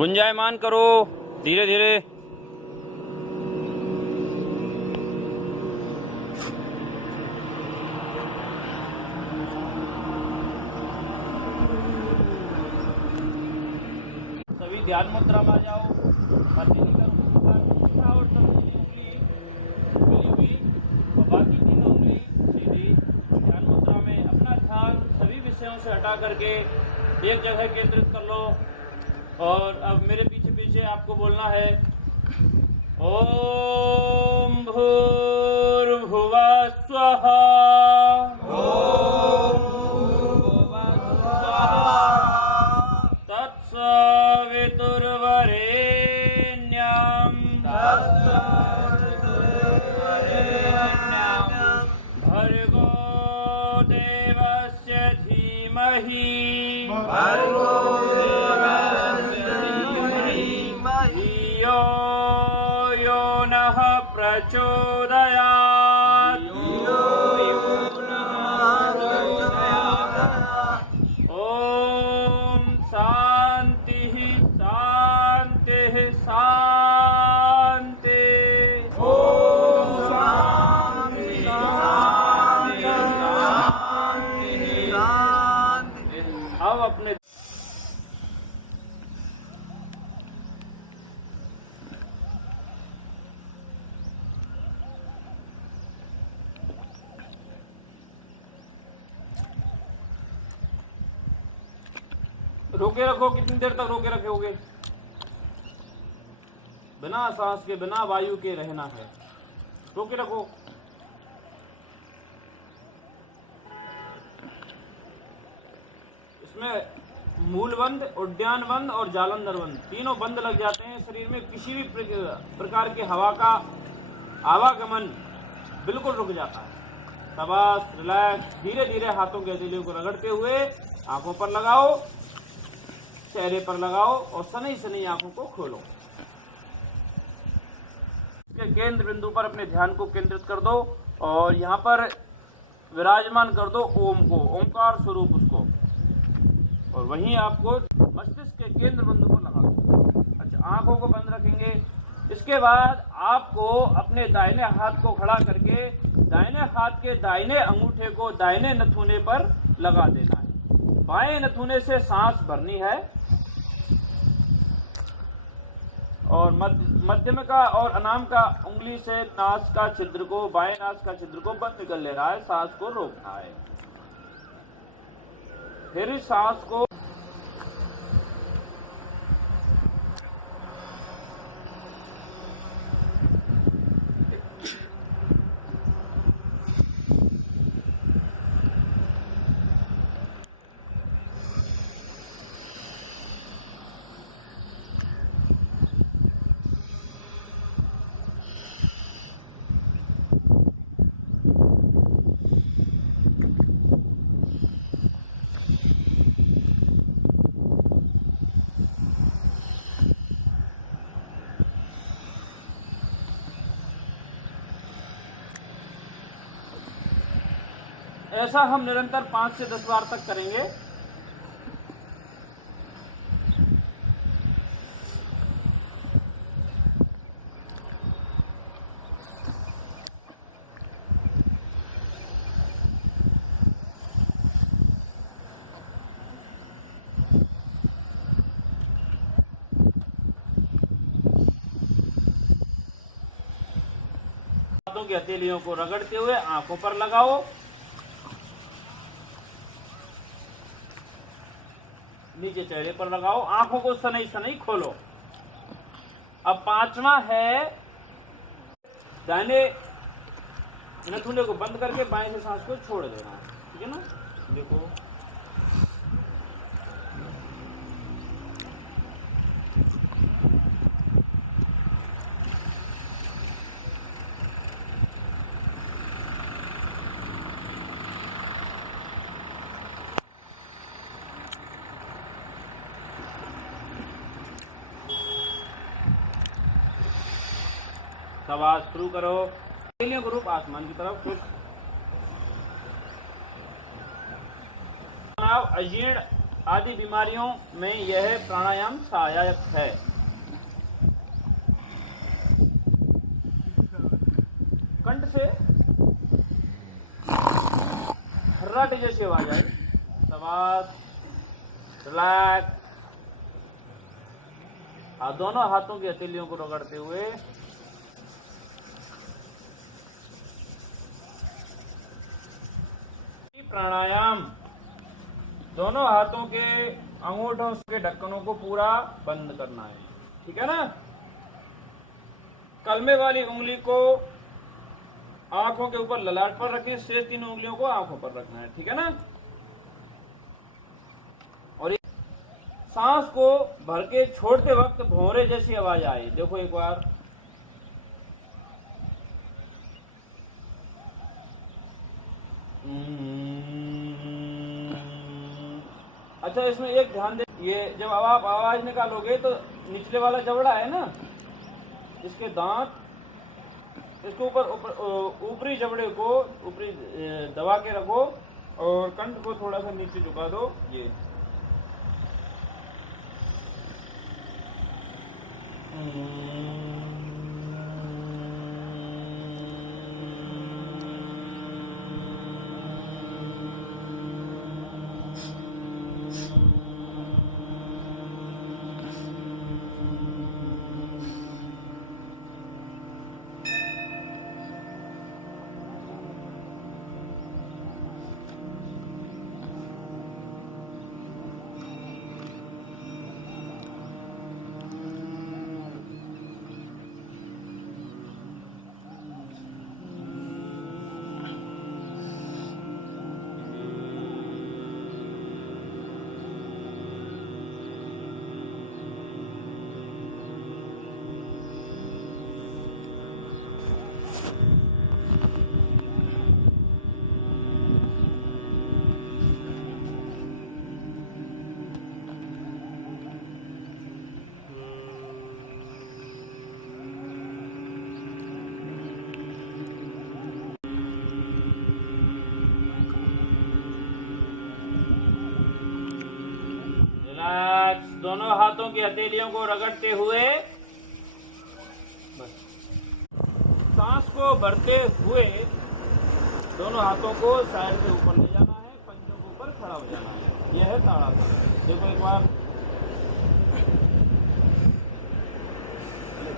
गुंजायमान करो धीरे धीरे। सभी ध्यान मुद्रा में आ जाओ। हथेली का ऊपर और तर्जनी उंगली खुली हुई और बाकी तीनों उंगली सीधी। ध्यान मुद्रा में अपना ध्यान सभी विषयों से हटा करके एक जगह केंद्रित कर लो। और अब मेरे पीछे पीछे आपको बोलना है ओम भूर्भुवः स्वः। ओम भूर्भुवः स्वः। तत्सवितुर्वरेण्यं भर्गो देवस्य धीमहि धियो यो नः प्रचोदयात्। ओम शांतिः शांतिः शांति। ओम शांति शांति शांति। अब अपने रोके रखो। कितनी देर तक रोके रखोगे? बिना सांस के बिना वायु के रहना है। रोके रखो। इसमें मूल बंद, उद्यान बंद और जालंधर बंद तीनों बंद लग जाते हैं। शरीर में किसी भी प्रकार के हवा का आवागमन बिल्कुल रुक जाता है। शाबाश, रिलैक्स। धीरे धीरे हाथों के हथेलियों को रगड़ते हुए आंखों पर लगाओ, चेहरे पर लगाओ और शनि शनि आंखों को खोलो। इसके केंद्र बिंदु पर अपने ध्यान को केंद्रित कर दो और यहाँ पर विराजमान कर दो ओम को, ओंकार स्वरूप उसको। और वहीं आपको मस्तिष्क के केंद्र बिंदु पर लगा दो। अच्छा, आंखों को बंद रखेंगे। इसके बाद आपको अपने दाहिने हाथ को खड़ा करके दाहिने हाथ के दाहिने अंगूठे को दाहिने नथुने पर लगा देना है। बाएं नथुने से सांस भरनी है और मध्यम का और अनाम का उंगली से नास का छिद्र को, बाएं नास का छिद्र को बंद कर ले रहा है। सांस को रोकना है। फिर इस सांस को ऐसा हम निरंतर 5 से 10 बार तक करेंगे। हाथों की हथेलियों को रगड़ते हुए आंखों पर लगाओ। नीचे चेहरे पर लगाओ। आंखों को सनई सनई खोलो। अब पांचवा है दाहिने नथुने को बंद करके बाएं से सांस को छोड़ देना है। ठीक है ना? देखो, आवाज शुरू करो। हथेलियों का रूप आसमान की तरफ अजीर्ण आदि बीमारियों में यह प्राणायाम सहायक है। कंठ से खर्राटे जैसी आवाज आई। शाबाश, रिलैक्स। दोनों हाथों की हथेलियों को रगड़ते हुए प्राणायाम। दोनों हाथों के अंगूठों के ढक्कनों को पूरा बंद करना है, ठीक है ना। कलमे वाली उंगली को आंखों के ऊपर ललाट पर रखें, शेष 3 उंगलियों को आंखों पर रखना है, ठीक है ना। और सांस को भर के छोड़ते वक्त भौरे जैसी आवाज आई। देखो एक बार, अच्छा इसमें एक ध्यान दे, ये जब आप आवाज निकालोगे तो निचले वाला जबड़ा है ना, इसके दांत, इसके ऊपर ऊपरी जबड़े को ऊपरी दबा के रखो और कंठ को थोड़ा सा नीचे झुका दो। ये दोनों हाथों की हथेलियों को रगड़ते हुए बस सांस को भरते हुए दोनों हाथों को साइड से ऊपर ले जाना है, पंजों के ऊपर खड़ा हो जाना है। यह है ताड़ासन। देखो एक बार,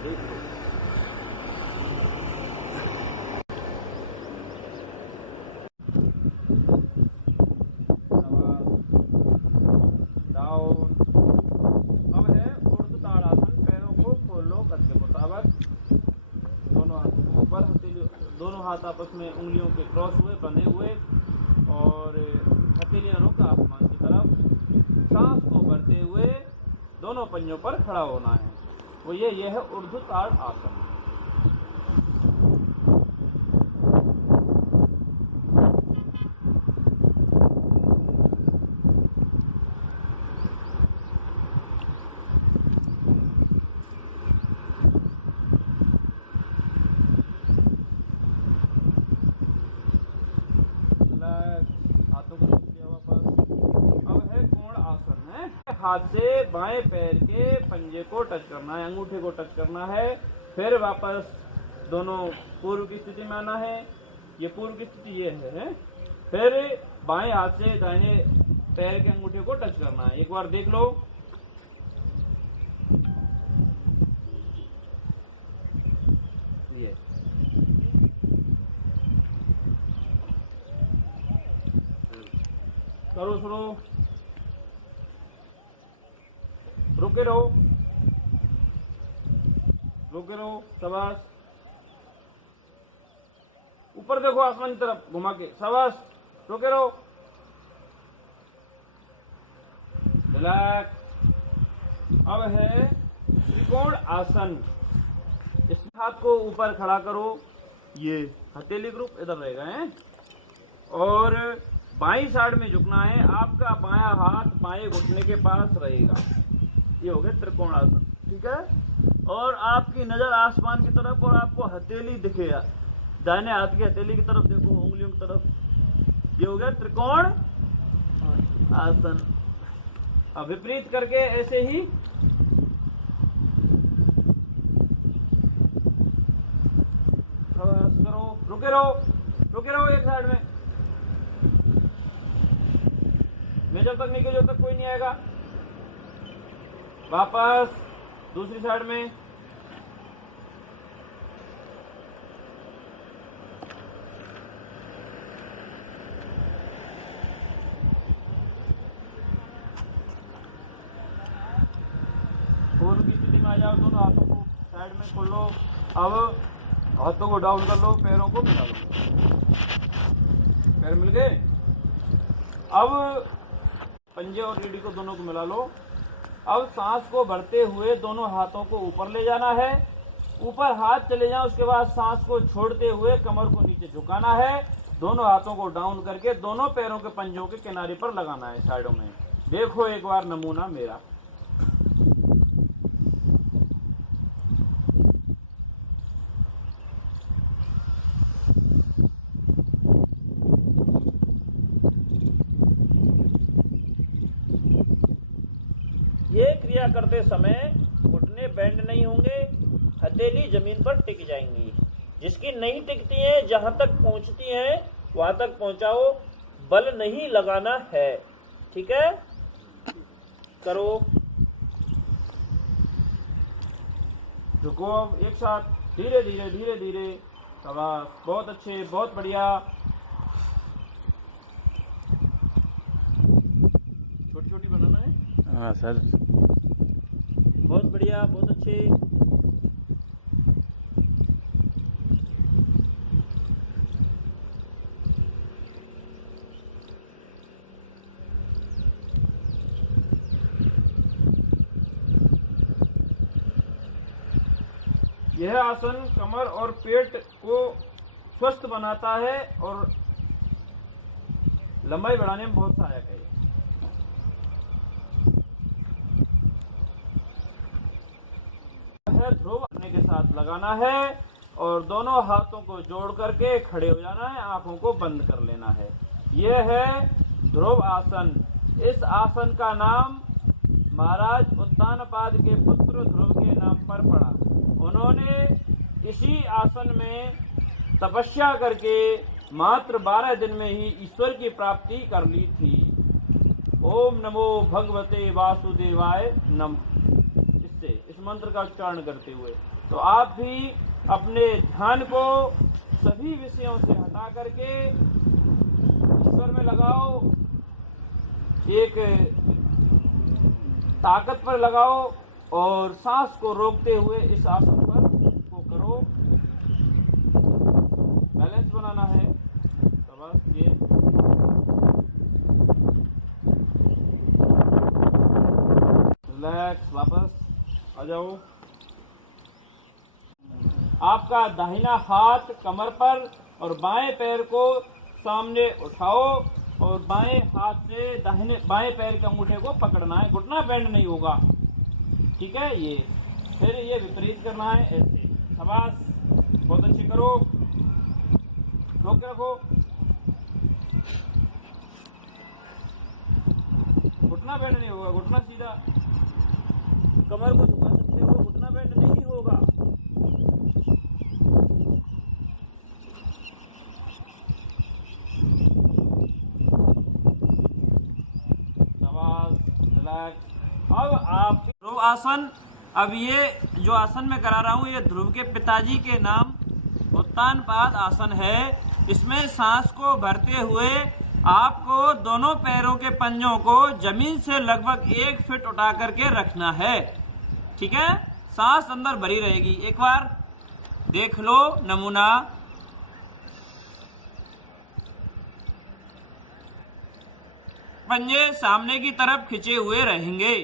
देख लो। अब है ऊर्ध्व ताड़ासन। पैरों को खोलो करके मुताबिक, दोनों हाथों को ऊपर, दोनों हाथ आपस में उंगलियों के क्रॉस हुए, बंधे हुए और हथेलियां रुक आसमान की तरफ। सांस को भरते हुए दोनों पंजों पर खड़ा होना है। वो ये है ऊर्ध्व ताड़ आसन। हाथों को रख लिया वापस। अब है कोण आसन है। हाथ से बाएं पैर के पंजे को टच करना है, अंगूठे को टच करना है, फिर वापस दोनों पूर्व की स्थिति में आना है। ये पूर्व की स्थिति ये है। फिर बाएं हाथ से दाहिने पैर के अंगूठे को टच करना है। एक बार देख लो। ये करो, शुरू, रुके रहो, रुके रहो। शाबाश, ऊपर देखो आसमान की तरफ घुमा के। शाबाश, रुके रहो, रिलैक्स। अब है त्रिकोण आसन। इस हाथ को ऊपर खड़ा करो, ये हथेली ग्रुप इधर रहेगा है, और बाईं साइड में झुकना है। आपका बायां हाथ बाएं घुटने के पास रहेगा। ये हो गया त्रिकोण आसन, ठीक है। और आपकी नजर आसमान की तरफ और आपको हथेली दिखेगा, दाहिने हाथ की हथेली की तरफ देखो, उंगलियों की तरफ। ये हो गया त्रिकोण आसन। अब विपरीत करके ऐसे ही करो, रुके रहो एक साइड में। मैं जब तक निकल जब तक कोई नहीं आएगा। वापस दूसरी साइड में। फोर की स्थिति में आ जाओ, दोनों हाथों को साइड में खोल लो। अब हाथों को डाउन कर लो, पैरों को मिला लो। पैर मिल गए। अब पंजे और रीढ़ को दोनों को मिला लो। अब सांस को भरते हुए दोनों हाथों को ऊपर ले जाना है। ऊपर हाथ चले जाए, उसके बाद सांस को छोड़ते हुए कमर को नीचे झुकाना है। दोनों हाथों को डाउन करके दोनों पैरों के पंजों के किनारे पर लगाना है, साइडों में। देखो एक बार नमूना मेरा। ये क्रिया करते समय घुटने बेंड नहीं होंगे, हथेली जमीन पर टिक जाएंगी। जिसकी नहीं टिकती हैं, जहां तक पहुंचती हैं वहां तक पहुंचाओ, बल नहीं लगाना है। ठीक है, करो। रुको, एक साथ धीरे धीरे धीरे धीरे। शाबाश, बहुत अच्छे, बहुत बढ़िया। छोटी छोटी बनाना है। हाँ सर, बहुत बढ़िया, बहुत अच्छे। यह आसन कमर और पेट को स्वस्थ बनाता है और लंबाई बढ़ाने में बहुत सहायक है। ध्रुव अपने के साथ लगाना है और दोनों हाथों को जोड़ करके खड़े हो जाना है, आंखों को बंद कर लेना है। यह है ध्रुव आसन। इस आसन का नाम महाराज उत्तानपाद के पुत्र ध्रुव के नाम पर पड़ा। उन्होंने इसी आसन में तपस्या करके मात्र 12 दिन में ही ईश्वर की प्राप्ति कर ली थी। ओम नमो भगवते वासुदेवाय नमः। इस मंत्र का उच्चारण करते हुए तो आप भी अपने ध्यान को सभी विषयों से हटा करके ईश्वर में लगाओ। एक ताकत पर लगाओ और सांस को रोकते हुए इस आसन पर को करो। बैलेंस बनाना है। बस ये रिलैक्स, वापस आ जाओ। आपका दाहिना हाथ कमर पर और बाएं पैर को सामने उठाओ और बाएं हाथ से बाएं पैर के अंगूठे को पकड़ना है। घुटना बेंड नहीं होगा। ठीक है, ये फिर ये विपरीत करना है ऐसे। शाबाश, बहुत अच्छे करो। रोक के रखो। घुटना बेंड नहीं होगा, घुटना सीधा। कमर को झुका सकते हो, घुटना बेंड नहीं होगा। शाबाश, रिलैक्स। अब आप ध्रुव आसन, अब ये जो आसन मैं करा रहा हूँ ये ध्रुव के पिताजी के नाम उत्तानपाद आसन है। इसमें सांस को भरते हुए आपको दोनों पैरों के पंजों को जमीन से लगभग 1 फीट उठा करके रखना है। ठीक है, सांस अंदर भरी रहेगी। एक बार देख लो नमूना। पंजे सामने की तरफ खिंचे हुए रहेंगे।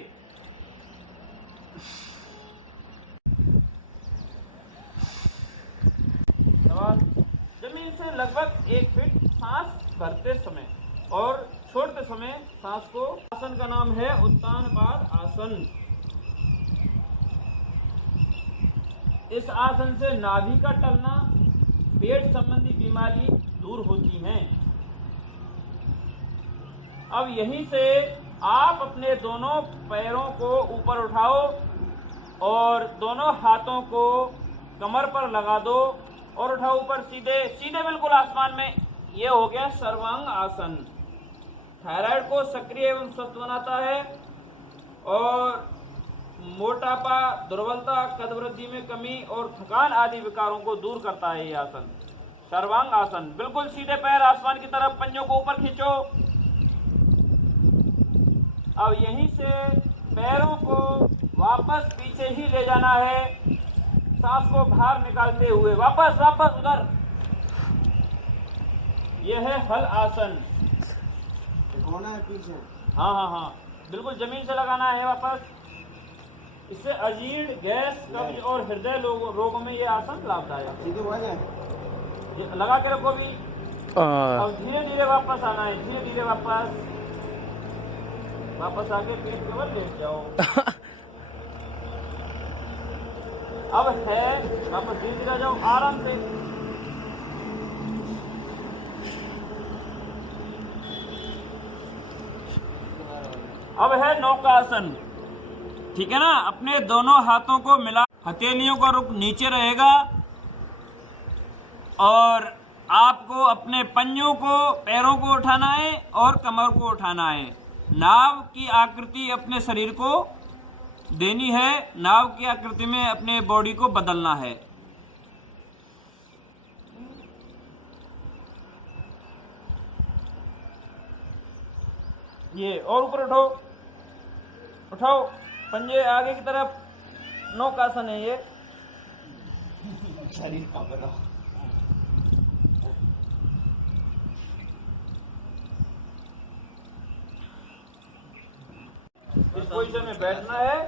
जमीन से लगभग 1 फीट सांस भरते समय और छोड़ते समय सांस को। आसन का नाम है उत्तानपाद आसन। इस आसन से नाभि का टलना, पेट संबंधी बीमारी दूर होती हैं। अब यहीं से आप अपने दोनों पैरों को ऊपर उठाओ और दोनों हाथों को कमर पर लगा दो और उठाओ ऊपर, सीधे सीधे बिल्कुल आसमान में। ये हो गया सर्वांग आसन। थायराइड को सक्रिय एवं स्वस्थ बनाता है और मोटापा, दुर्बलता, कद वृद्धि में कमी और थकान आदि विकारों को दूर करता है ये आसन, सर्वांग आसन। बिल्कुल सीधे पैर आसमान की तरफ, पंजों को ऊपर खींचो। अब यहीं से पैरों को वापस पीछे ही ले जाना है, सांस को बाहर निकालते हुए वापस वापस उधर। यह है हल आसन। होना है पीछे। हाँ हाँ हाँ, बिल्कुल जमीन से लगाना है वापस। इससे अजीर्ण, गैस, कब्ज और हृदय रोगों में ये आसन लाभदायक। सीधे हो जाए, ये लगा के रखो भी। अब धीरे धीरे वापस आना है, धीरे धीरे वापस आके पेट के ऊपर लेट जाओ। अब है वापस धीरे धीरे जाओ आराम से। अब है नौकासन, ठीक है ना। अपने दोनों हाथों को मिला, हथेलियों का रुख नीचे रहेगा और आपको अपने पंजों को, पैरों को उठाना है और कमर को उठाना है। नाव की आकृति अपने शरीर को देनी है, नाव की आकृति में अपने बॉडी को बदलना है। ये और ऊपर उठाओ पंजे आगे की तरफ। नौकासन है ये। शरीर का बना। इस पोजीशन में बैठना है।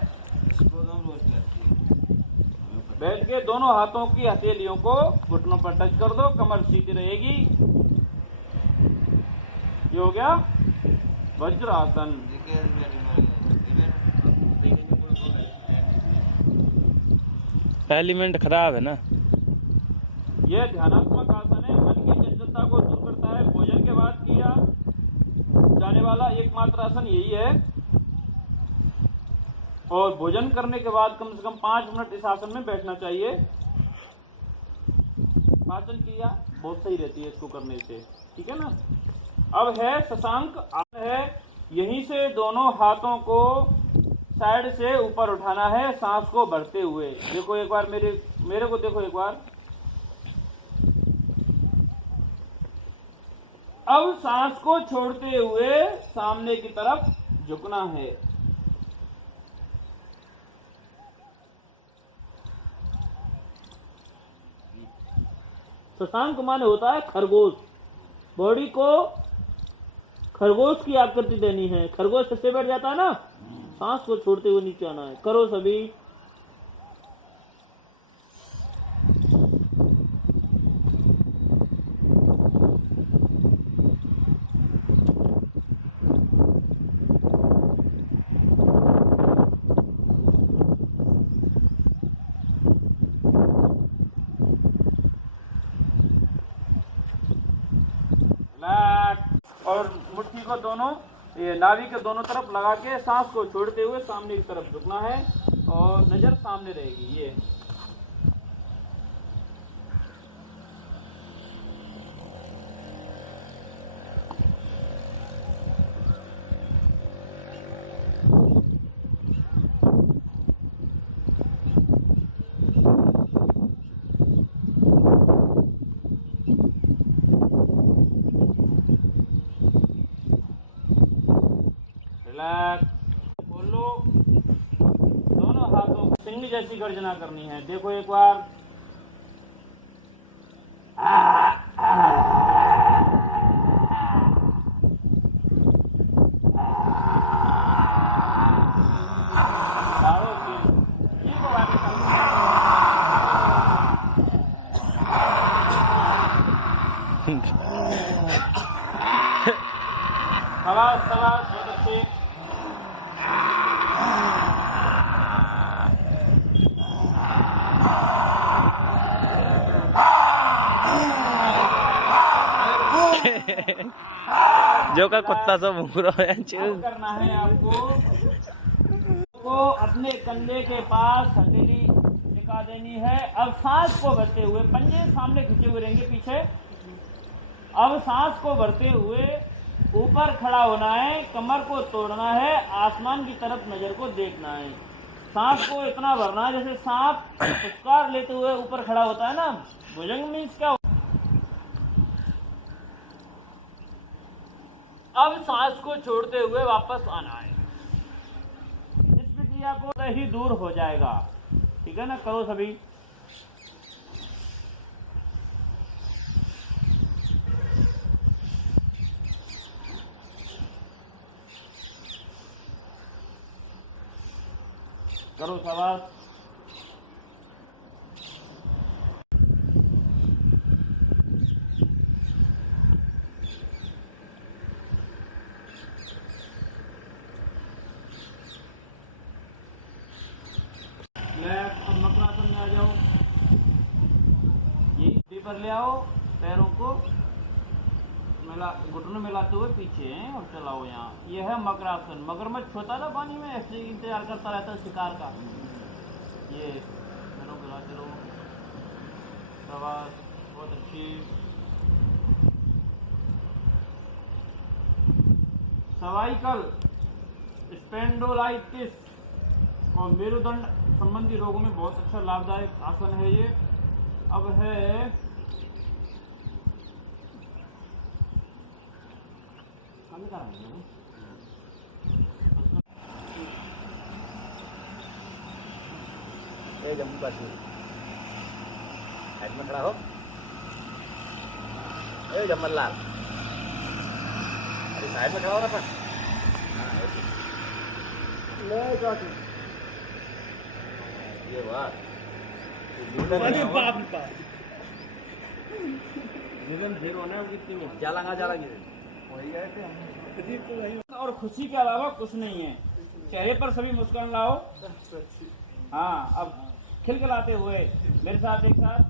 बैठ के दोनों हाथों की हथेलियों को घुटनों पर टच कर दो, कमर सीधी रहेगी। ये हो गया वज्रासन। एलिमेंट खराब है ना। यह ध्यानात्मक आसन है, मन की चंचलता को दूर करता है। भोजन के बाद किया जाने वाला एकमात्र आसन यही है और भोजन करने के बाद कम से कम 5 मिनट इस आसन में बैठना चाहिए। पाचन क्रिया बहुत सही रहती है इसको करने से, ठीक है ना। अब है शशांक आसन है। यहीं से दोनों हाथों को साइड से ऊपर उठाना है, सांस को भरते हुए। देखो एक बार मेरे को देखो एक बार। अब सांस को छोड़ते हुए सामने की तरफ झुकना है। शशांक माने होता है खरगोश। बॉडी को खरगोश की आकृति देनी है। खरगोश सच्चे बैठ जाता है ना, सांस को छोड़ते हुए नीचे आना है। करो सभी। और मुट्ठी को दोनों, ये नाभि के दोनों तरफ लगा के सांस को छोड़ते हुए सामने की तरफ झुकना है और नजर सामने रहेगी। ये बोलो। दोनों हाथों को सिंह जैसी गर्जना करनी है। देखो एक बार। बहुत अच्छे। जो का कुत्ता सा मुंगरा है अब करना है आपको को अपने कंधे के पास हथेली टिका देनी है। अब सांस को भरते हुए पंजे सामने खींचे हुए रहेंगे पीछे। अब सांस को भरते हुए ऊपर खड़ा होना है, कमर को तोड़ना है, आसमान की तरफ नजर को देखना है। सांस को इतना भरना है जैसे सांप फुफकार लेते हुए ऊपर खड़ा होता है ना, भुजंग मीन्स क्या। अब सांस को छोड़ते हुए वापस आना है। इस प्रक्रिया को ही दूर हो जाएगा। ठीक है ना, करो सभी। करो सवाल। अब मकरासन में आ जाओ। ये पेपर ले आओ, पैरों को घुटनों मिलाते हुए पीछे और चलाओ। यहाँ यह है मकरासन। मगरमच्छ होता है ना पानी में, ऐसे इंतजार करता रहता है शिकार का। ये पैरों को हिलाते रहो। शाबाश, बहुत अच्छी। सर्वाइकल स्पेंडोलाइटिस और मेरुदंड संबंधी रोगों में बहुत अच्छा लाभदायक आसन है ये। अब है जम्मू कश्मीर साइड में खड़ा हो। जम्मल लाल अरे साइड में खड़ा हो ना पर। ये बात और खुशी के अलावा कुछ नहीं है। चेहरे पर सभी मुस्कान लाओ। हाँ, अब खिलखिलाते हुए मेरे साथ एक साथ।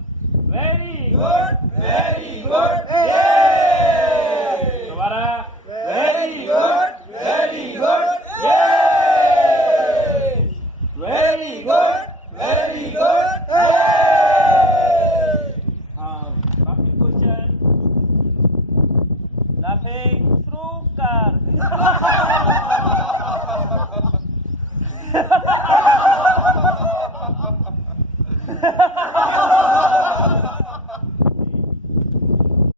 वेरी गुड, वेरी गुड, दोबारा। Very good, very good, very good, very good. हाँ, बाकी क्वेश्चन। लाफिंग शुरू कर।